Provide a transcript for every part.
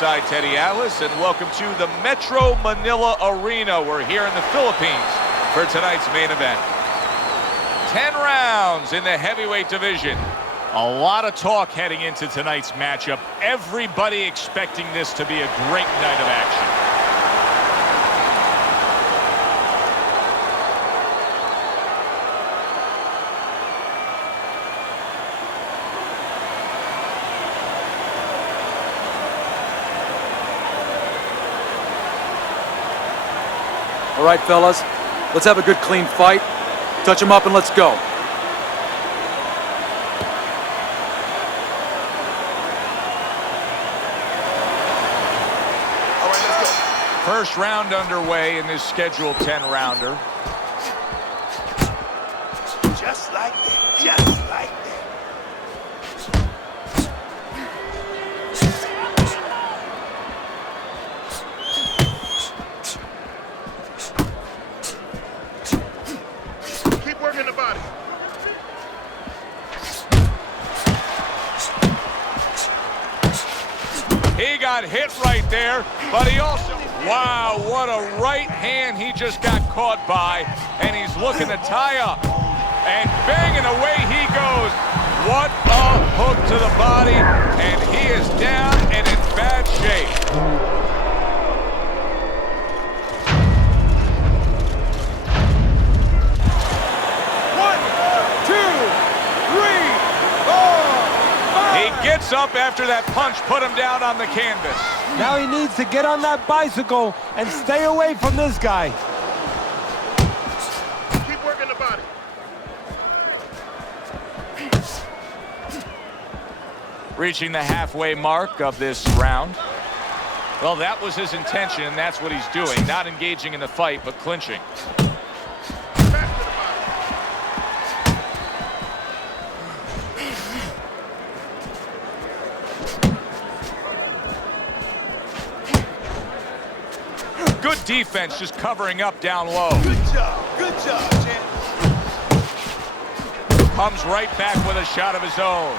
ringside, Teddy Atlas, and welcome to the Metro Manila Arena. We're here in the Philippines for tonight's main event. 10 rounds in the heavyweight division. A lot of talk heading into tonight's matchup. Everybody expecting this to be a great night of action. All right, fellas, let's have a good, clean fight. Touch him up and let's go. All right, let's go. First round underway in this scheduled 10-rounder. Just like that, just like that. He got hit right there, but he also... Wow, what a right hand he just got caught by, and he's looking to tie up. And banging away he goes. What a hook to the body, and he is down and in bad shape. Gets up after that punch, put him down on the canvas. Now he needs to get on that bicycle and stay away from this guy. Keep working the body. Reaching the halfway mark of this round. Well, that was his intention, and that's what he's doing. Not engaging in the fight, but clinching. Good defense, just covering up down low. Good job, champ. Comes right back with a shot of his own.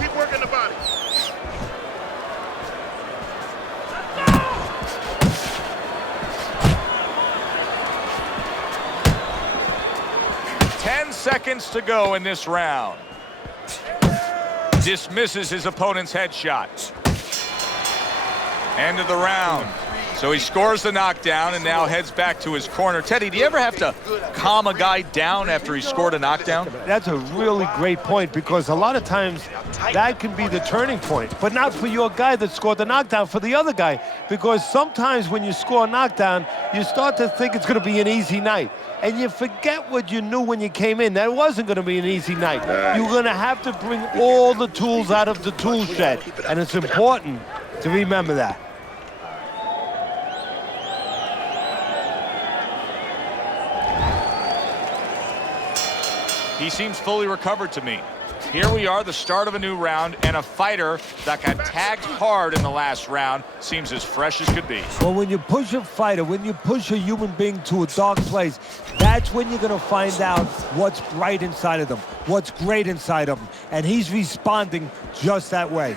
Keep working the body. 10 seconds to go in this round. Dismisses his opponent's headshot. End of the round. So he scores the knockdown and now heads back to his corner. Teddy, do you ever have to calm a guy down after he scored a knockdown? That's a really great point, because a lot of times that can be the turning point, but not for your guy that scored the knockdown, for the other guy, because sometimes when you score a knockdown, you start to think it's going to be an easy night, and you forget what you knew when you came in, that it wasn't going to be an easy night. You're going to have to bring all the tools out of the tool shed, and it's important to remember that. He seems fully recovered to me. Here we are, the start of a new round, and a fighter that got tagged hard in the last round seems as fresh as could be. Well, when you push a fighter, when you push a human being to a dark place, that's when you're going to find out what's right inside of them, what's great inside of them, and he's responding just that way.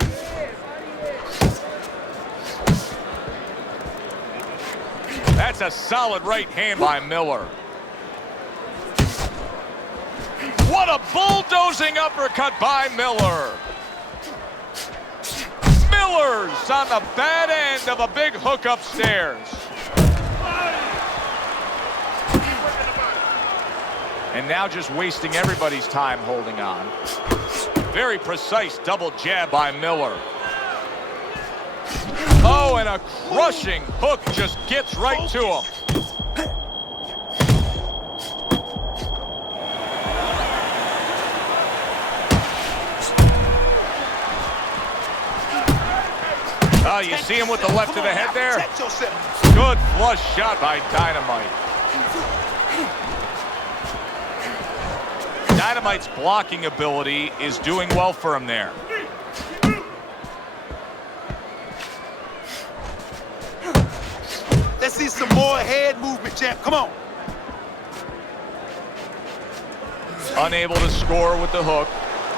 That's a solid right hand by Miller. What a bulldozing uppercut by Miller. Miller's on the bad end of a big hook upstairs. And now just wasting everybody's time holding on. Very precise double jab by Miller. Oh, and a crushing hook just gets right to him. Oh, you see him with the left to the head there? Good flush shot by Dynamite. Dynamite's blocking ability is doing well for him there. Let's see some more head movement, champ. Come on. Unable to score with the hook.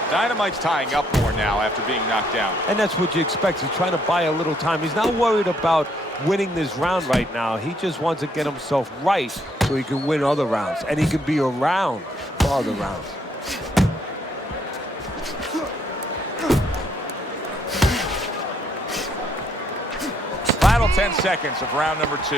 Dynamite's tying up more now after being knocked down. And that's what you expect. He's trying to buy a little time. He's not worried about winning this round right now. He just wants to get himself right so he can win other rounds. And he can be around for other rounds. Final 10 seconds of round number 2.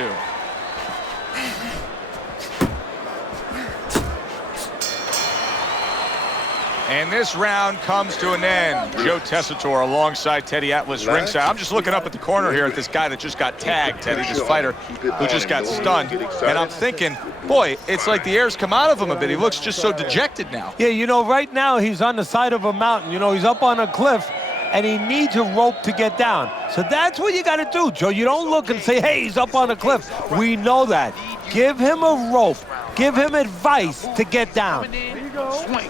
And this round comes to an end. Joe Tessitore alongside Teddy Atlas ringside. I'm just looking up at the corner here at this guy that just got tagged, Teddy, this fighter who just got stunned. And I'm thinking, boy, it's like the air's come out of him a bit. He looks just so dejected now. Yeah, you know, right now he's on the side of a mountain. You know, he's up on a cliff, and he needs a rope to get down. So that's what you got to do, Joe. You don't look and say, hey, he's up on a cliff. We know that. Give him a rope. Give him advice to get down. Swing.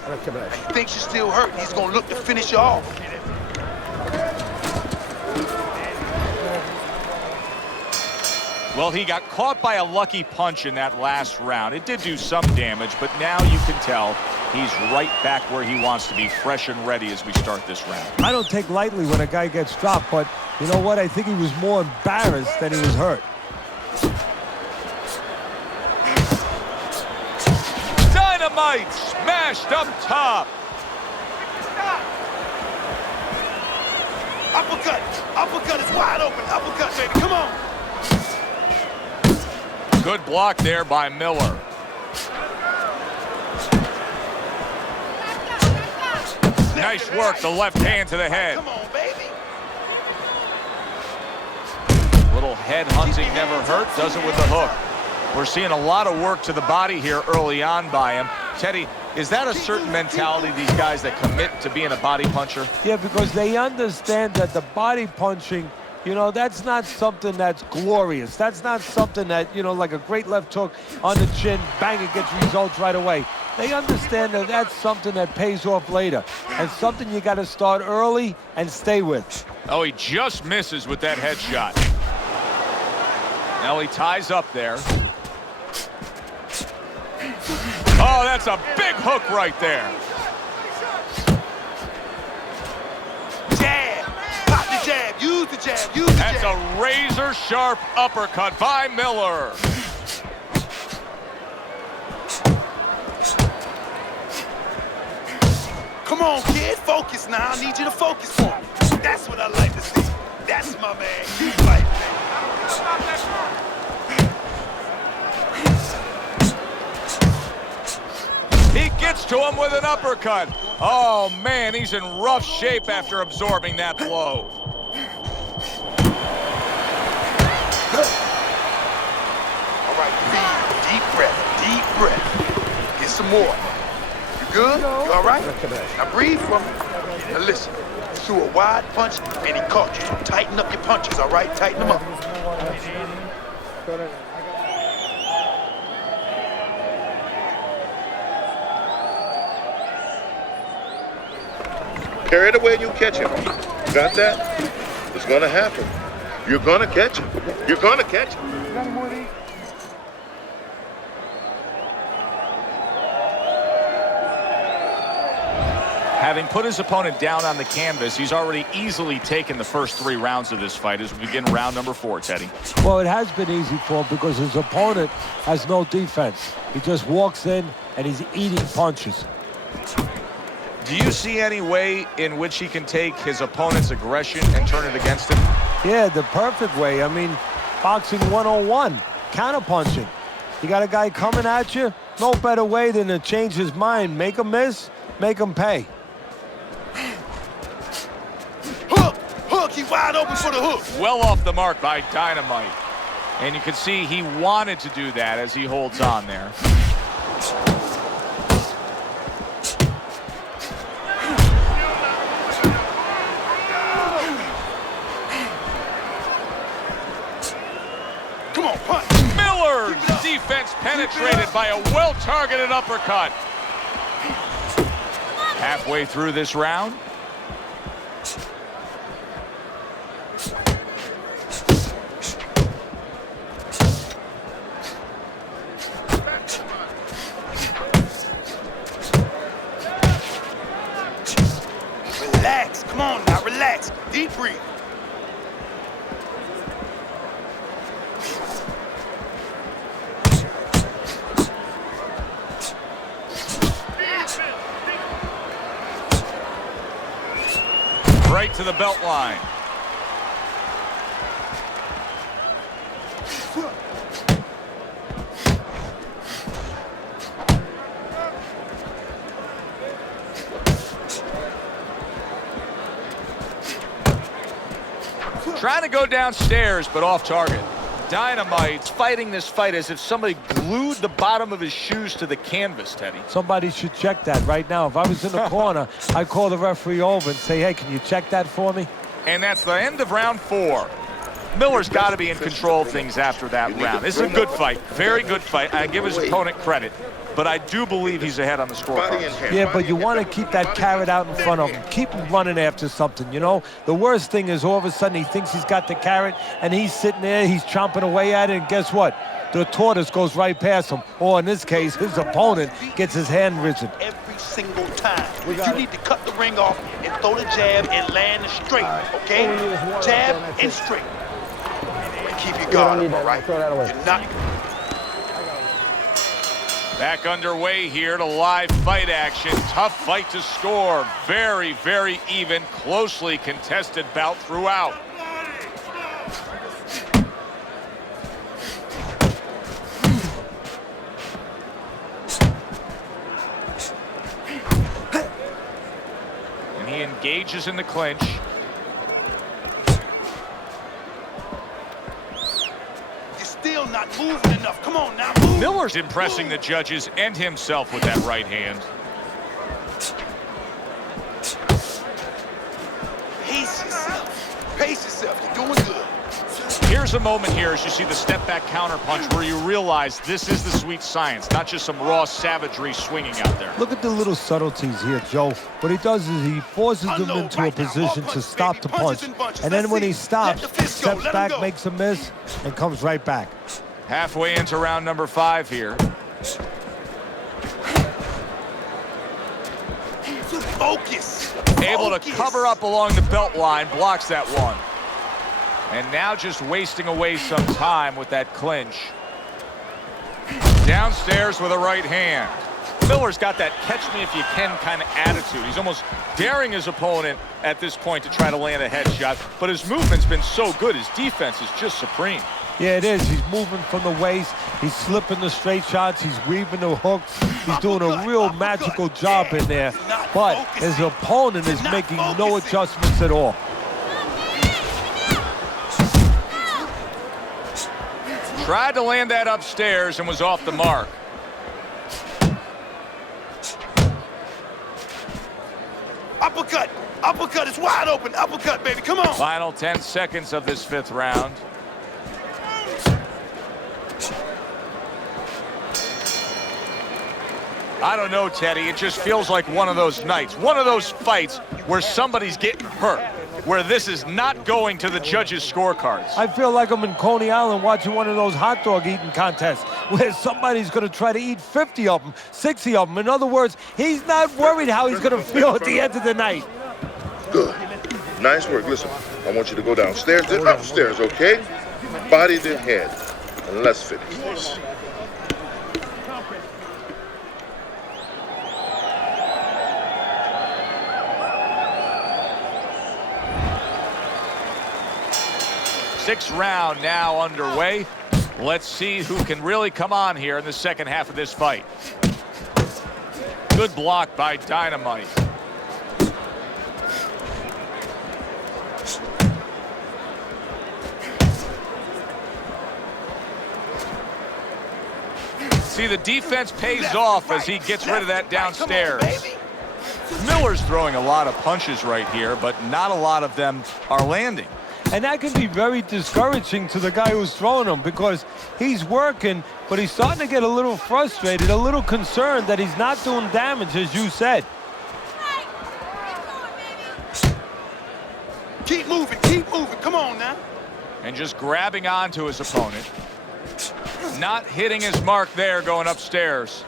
He thinks you're still hurt. He's going to look to finish you off. Well, he got caught by a lucky punch in that last round. It did do some damage, but now you can tell he's right back where he wants to be, fresh and ready as we start this round. I don't take lightly when a guy gets dropped, but you know what? I think he was more embarrassed than he was hurt. Dynamite smashed up top. Uppercut. Uppercut is wide open. Uppercut, baby. Come on. Good block there by Miller. Nice work, the left hand to the head. Come on, baby. Little head hunting never hurt, does it with the hook. We're seeing a lot of work to the body here early on by him. Teddy, is that a certain mentality, these guys that commit to being a body puncher? Yeah, because they understand that the body punching, you know, that's not something that's glorious. That's not something that, you know, like a great left hook on the chin, bang, it gets results right away. They understand that that's something that pays off later and something you got to start early and stay with. Oh, he just misses with that headshot. Now he ties up there. Oh, that's a big hook right there. Jab. Pop the jab. Use the jab. Use the That's jab. a razor-sharp uppercut by Miller. Come on, kid. Focus now. I need you to focus for me. That's what I like to see. That's my man. You fight, man. He gets to him with an uppercut. Oh, man, he's in rough shape after absorbing that blow. All right, breathe. Deep breath. Deep breath. Get some more. You good? You all right? Now breathe for me. Now listen. You threw a wide punch, and he caught you. So tighten up your punches, all right? Tighten them up. Carry it away and you catch him. You got that? It's gonna happen. You're gonna catch him. You're gonna catch him. Having put his opponent down on the canvas, he's already easily taken the first 3 rounds of this fight as we begin round number 4, Teddy. Well, it has been easy for him because his opponent has no defense. He just walks in and he's eating punches. Do you see any way in which he can take his opponent's aggression and turn it against him? Yeah, the perfect way. I mean, boxing 101, counterpunching. You got a guy coming at you, no better way than to change his mind. Make him miss, make him pay. Hook! Hook! He wide open for the hook. Well off the mark by Dynamite. And you can see he wanted to do that as he holds on there. Come on, punch. Miller's defense penetrated by a well-targeted uppercut. Halfway through this round. right to the belt line. Trying to go downstairs, but off target. Dynamite's fighting this fight as if somebody glued the bottom of his shoes to the canvas, Teddy. Somebody should check that right now. If I was in the corner, I'd call the referee over and say, hey, can you check that for me? And that's the end of round 4. Miller's got to be in control of things after that round. This is a good fight, very good fight. I give his opponent credit, but I do believe he's ahead on the scorecard. Yeah, but you want to keep that carrot out in front of him. Keep him running after something, you know? The worst thing is all of a sudden he thinks he's got the carrot, and he's sitting there, he's chomping away at it, and guess what? The tortoise goes right past him. Or in this case, his opponent gets his hand risen. Every single time. You need to cut the ring off and throw the jab and land it straight, okay? Jab and straight. Keep your guard up, all right? You're not... Back underway here to live fight action. Tough fight to score. Very, very even, closely contested bout throughout. And he engages in the clinch. Still not moving enough. Come on now, move. Miller's impressing the judges and himself with that right hand. Pace yourself. Pace yourself. You're doing good. Here's a moment here as you see the step back counter punch where you realize this is the sweet science, not just some raw savagery swinging out there. Look at the little subtleties here, Joe. What he does is he forces them into a position to stop the punch. And then when he stops, steps back, makes a miss, and comes right back. Halfway into round number 5 here. Focus. Able to cover up along the belt line, blocks that one. And now just wasting away some time with that clinch. Downstairs with a right hand. Miller's got that catch-me-if-you-can kind of attitude. He's almost daring his opponent at this point to try to land a headshot, but his movement's been so good. His defense is just supreme. Yeah, it is. He's moving from the waist. He's slipping the straight shots. He's weaving the hooks. He's doing a real magical job in there. But his opponent is making no adjustments at all. Tried to land that upstairs and was off the mark. Uppercut. Uppercut is wide open. Uppercut, baby. Come on. Final 10 seconds of this 5th round. I don't know, Teddy. It just feels like one of those nights, one of those fights where somebody's getting hurt, where this is not going to the judges' scorecards. I feel like I'm in Coney Island watching one of those hot dog eating contests where somebody's going to try to eat 50 of them, 60 of them. In other words, he's not worried how he's going to feel at the end of the night. Good. Nice work. Listen, I want you to go downstairs, then upstairs, okay? Body to head. And let's finish this. Sixth round now underway. Let's see who can really come on here in the second half of this fight. Good block by Dynamite. See, the defense pays off as he gets rid of that downstairs. Miller's throwing a lot of punches right here, but not a lot of them are landing. And that can be very discouraging to the guy who's throwing them because he's working, but he's starting to get a little frustrated, a little concerned that he's not doing damage, as you said. Keep moving, come on now. And just grabbing onto his opponent. Not hitting his mark there going upstairs.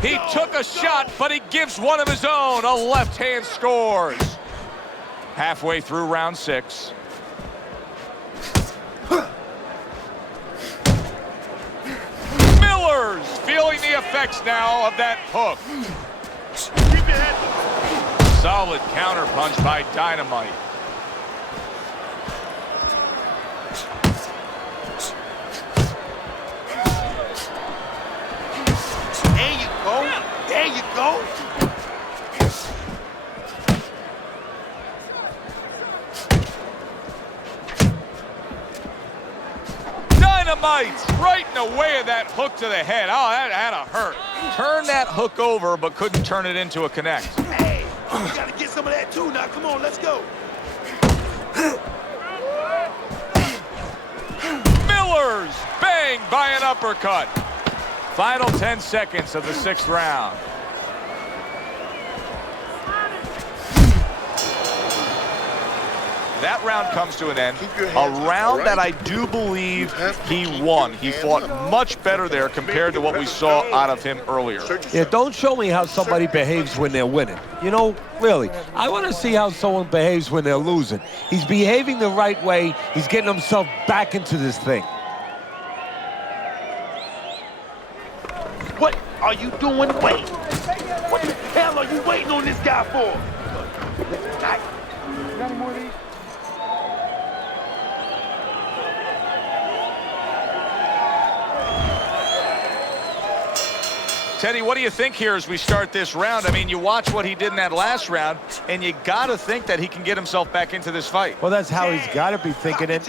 He took a shot, but he gives one of his own. A left hand scores. Halfway through round 6. Miller's feeling the effects now of that hook. Keep your head. Solid counter punch by Dynamite. There you go. There you go. Dynamite right in the way of that hook to the head. Oh, that had to hurt. Turned that hook over, but couldn't turn it into a connect. Hey, we gotta get some of that too now. Come on, let's go. Miller's bang by an uppercut. Final 10 seconds of the 6th round. That round comes to an end. A round that I do believe he won. He fought much better there compared to what we saw out of him earlier. Yeah, don't show me how somebody behaves when they're winning. You know, really, I want to see how someone behaves when they're losing. He's behaving the right way. He's getting himself back into this thing. What are you doing? Wait. What the hell are you waiting on this guy for? You got any more of these? Teddy, what do you think here as we start this round? I mean, you watch what he did in that last round, and you got to think that he can get himself back into this fight. Well, that's how he's got to be thinking it.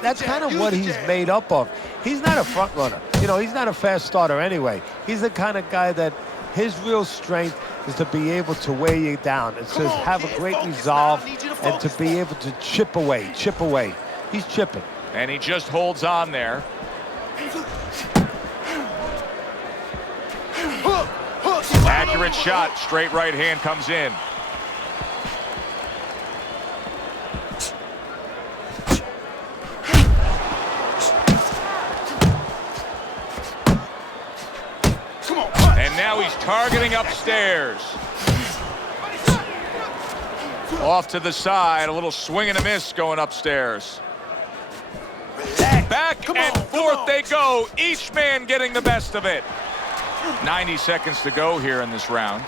That's kind of what he's made up of. He's not a front runner. You know, he's not a fast starter anyway. He's the kind of guy that his real strength is to be able to weigh you down. It says have a great resolve and to be able to chip away. He's chipping. And he just holds on there. Accurate shot, straight right hand comes in. And now he's targeting upstairs. Off to the side, a little swing and a miss going upstairs. Back and forth they go, each man getting the best of it. 90 seconds to go here in this round.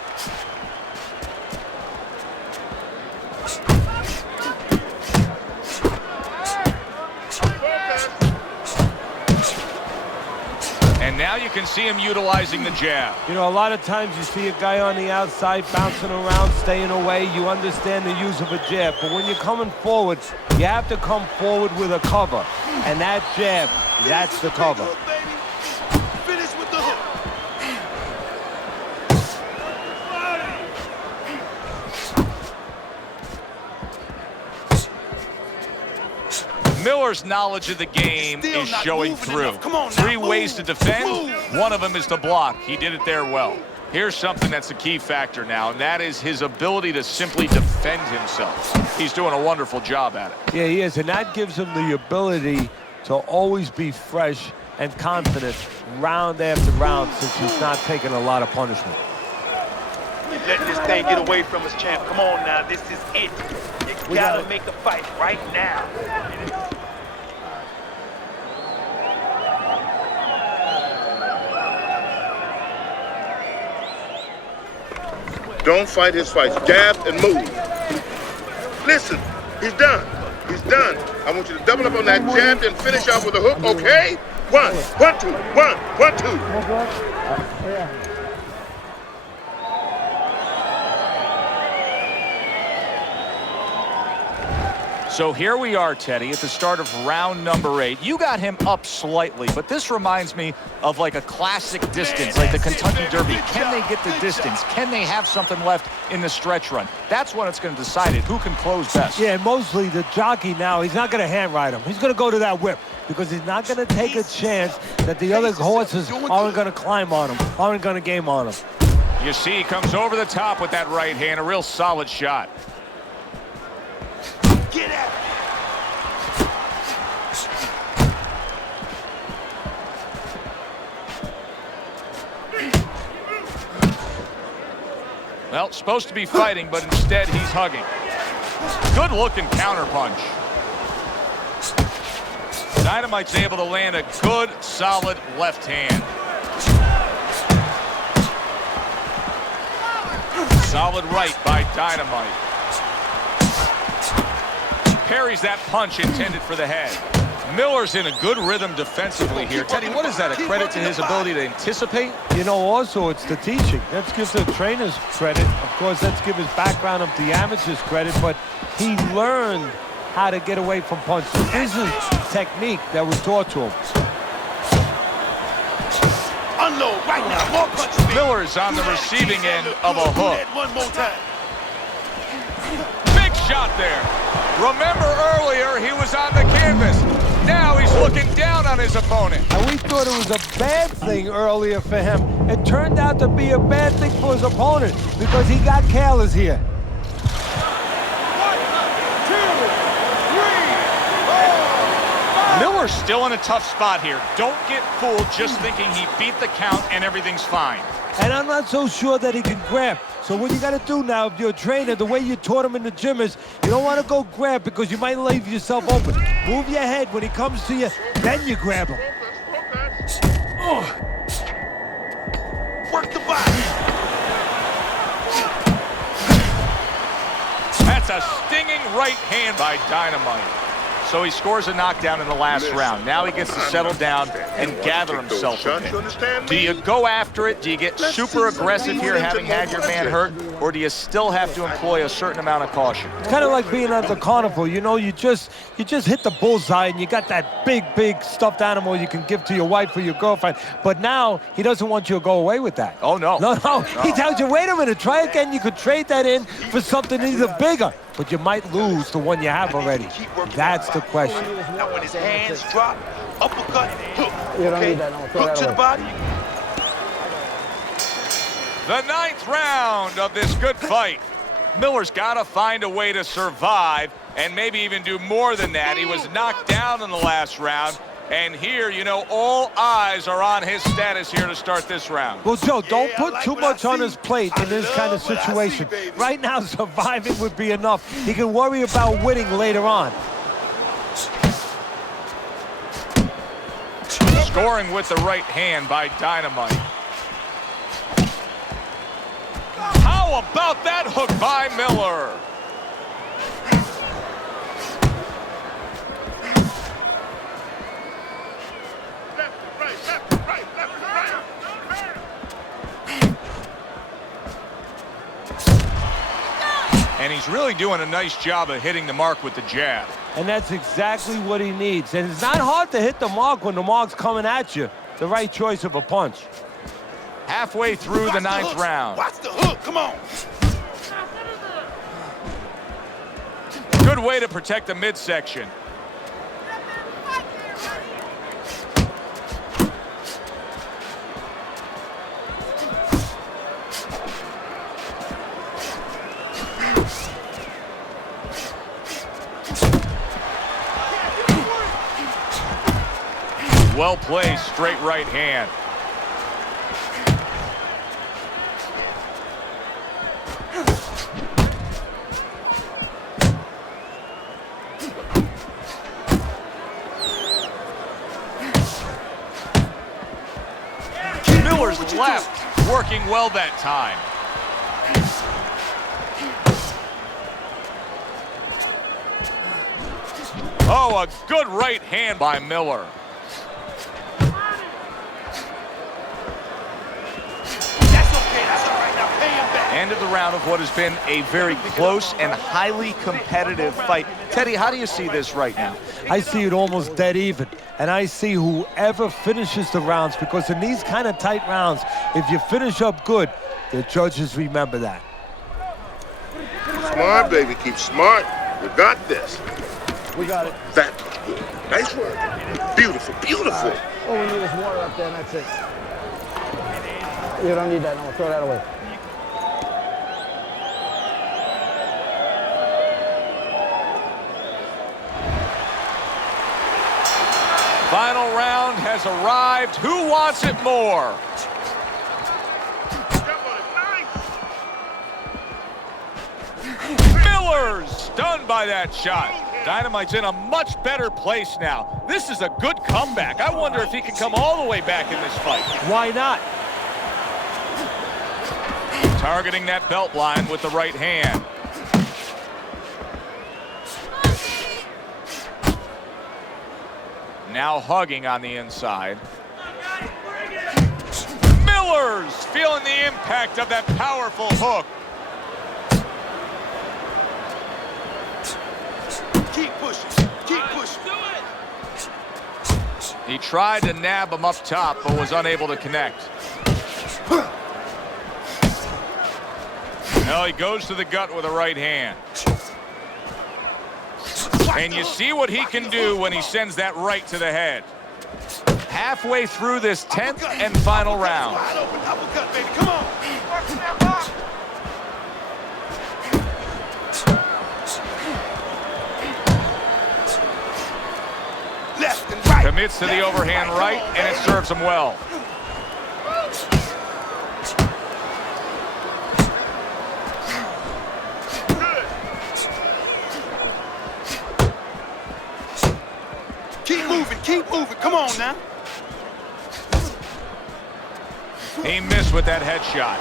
And now you can see him utilizing the jab. You know, a lot of times you see a guy on the outside bouncing around, staying away. You understand the use of a jab. But when you're coming forward, you have to come forward with a cover. And that jab, that's the cover. Finish with the hook. Miller's knowledge of the game is showing through. Three ways to defend. One of them is to block. He did it there well. Here's something that's a key factor now, and that is his ability to simply defend himself. He's doing a wonderful job at it. Yeah, he is, and that gives him the ability to always be fresh and confident round after round since he's not taking a lot of punishment. Letting this thing get away from us, champ. Come on now, this is it. You gotta make a fight right now. Don't fight his fights. Jab and move. Listen, he's done. He's done. I want you to double up on that jab and finish off with a hook, okay? 1, 1, 2, 1, 1, 2. Yeah. So here we are, Teddy, at the start of round number 8. You got him up slightly, but this reminds me of like a classic distance, like the Kentucky Derby. Can they get the distance? Can they have something left in the stretch run? That's when it's going to decide it, who can close best. Yeah, mostly the jockey now, he's not going to hand ride him. He's going to go to that whip because he's not going to take a chance that the other horses aren't going to climb on him, aren't going to game on him. You see, he comes over the top with that right hand, a real solid shot. Get at Well, supposed to be fighting, but instead he's hugging. Good looking counter punch. Dynamite's able to land a good, solid left hand. Solid right by Dynamite. Parries that punch intended for the head. Miller's in a good rhythm defensively here. Teddy, what is that, a credit to his ability to anticipate? You know, also, it's the teaching. Let's give the trainers credit. Of course, let's give his background of the amateurs credit, but he learned how to get away from punches. This is technique that was taught to him. Unload right now. More punches. Miller's on the receiving end of a hook. One more time. Big shot there. Remember earlier, he was on the canvas. Now he's looking down on his opponent. And we thought it was a bad thing earlier for him. It turned out to be a bad thing for his opponent because he got careless here. 1, 2, 3, 4. Miller's still in a tough spot here. Don't get fooled just thinking he beat the count and everything's fine. And I'm not so sure that he can grab. So what you got to do now, if you're a trainer, the way you taught him in the gym is you don't want to go grab because you might leave yourself open. Move your head when he comes to you, then you grab him. Work the body. That's a stinging right hand by Dynamite. So he scores a knockdown in the last round. Now he gets to settle down and gather himself a bit. Do you go after it? Do you get super aggressive here having had your man hurt? Or do you still have to employ a certain amount of caution? It's kind of like being at the carnival. You know, you just hit the bullseye and you got that big stuffed animal you can give to your wife or your girlfriend. But now he doesn't want you to go away with that. Oh, no. No. He tells you, wait a minute, try again. You could trade that in for something either bigger. But you might lose the one you have already. That's the question. Now when his hands drop, uppercut, hook. You don't Okay? need that. No, throw Hook that to the away. body. The 9th round of this good fight. Miller's got to find a way to survive and maybe even do more than that. He was knocked down in the last round. And here, you know, all eyes are on his status here to start this round. Well, Joe, don't Yeah, I put like too what I much on see. his plate in this I kind of love what I see, situation. baby. Right now, surviving would be enough. He can worry about winning later on. Scoring with the right hand by Dynamite. How about that hook by Miller? And he's really doing a nice job of hitting the mark with the jab. And that's exactly what he needs. And it's not hard to hit the mark when the mark's coming at you. The right choice of a punch. Halfway through the 9th round. Watch the hook. Come on. Good way to protect the midsection. Well placed, straight right hand. Miller's left, working well that time. Oh, a good right hand by Miller. End of the round of what has been a very close and highly competitive fight. Teddy, how do you see this right now? I see it almost dead even. And I see whoever finishes the rounds, because in these kind of tight rounds, if you finish up good, the judges remember that. Smart, baby. Keep smart. We got this. We got it. That was good. Nice work. Beautiful, beautiful. All we need is water up there, and that's it. You don't need that. No, throw that away. Final round has arrived. Who wants it more? Miller's stunned by that shot. Dynamite's in a much better place now. This is a good comeback. I wonder if he can come all the way back in this fight. Why not? Targeting that belt line with the right hand. Now hugging on the inside. Miller's feeling the impact of that powerful hook. Keep pushing. Keep pushing. He tried to nab him up top, but was unable to connect. Well, he goes to the gut with a right hand. And you see what he can do when he sends that right to the head. Halfway through this 10th and final round. Wide open uppercut, baby. Come on. Left and right. Commits to the overhand right, and it serves him well. Keep moving. Come on now. He missed with that headshot.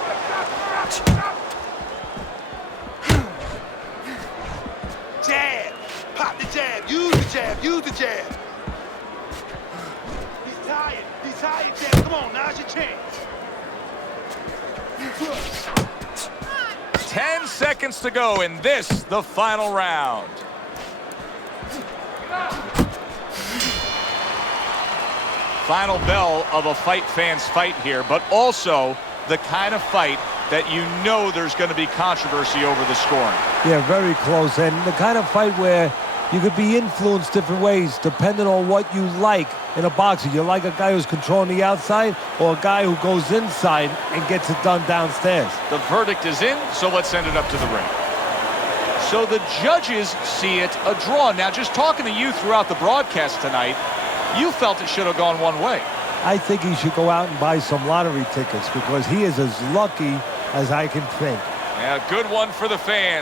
Jab. Pop the jab. Use the jab. Use the jab. He's tired. He's tired, jab. Come on, now's your chance. 10 seconds to go in this, the final round. Final bell of a fight fan's fight here, but also the kind of fight that you know there's going to be controversy over the scoring. Yeah, very close, and the kind of fight where you could be influenced different ways depending on what you like in a boxer. You like a guy who's controlling the outside or a guy who goes inside and gets it done downstairs. The verdict is in, so let's send it up to the ring. So the judges see it a draw. Now, just talking to you throughout the broadcast tonight, you felt it should have gone one way. I think he should go out and buy some lottery tickets because he is as lucky as I can think. Yeah, good one for the fans.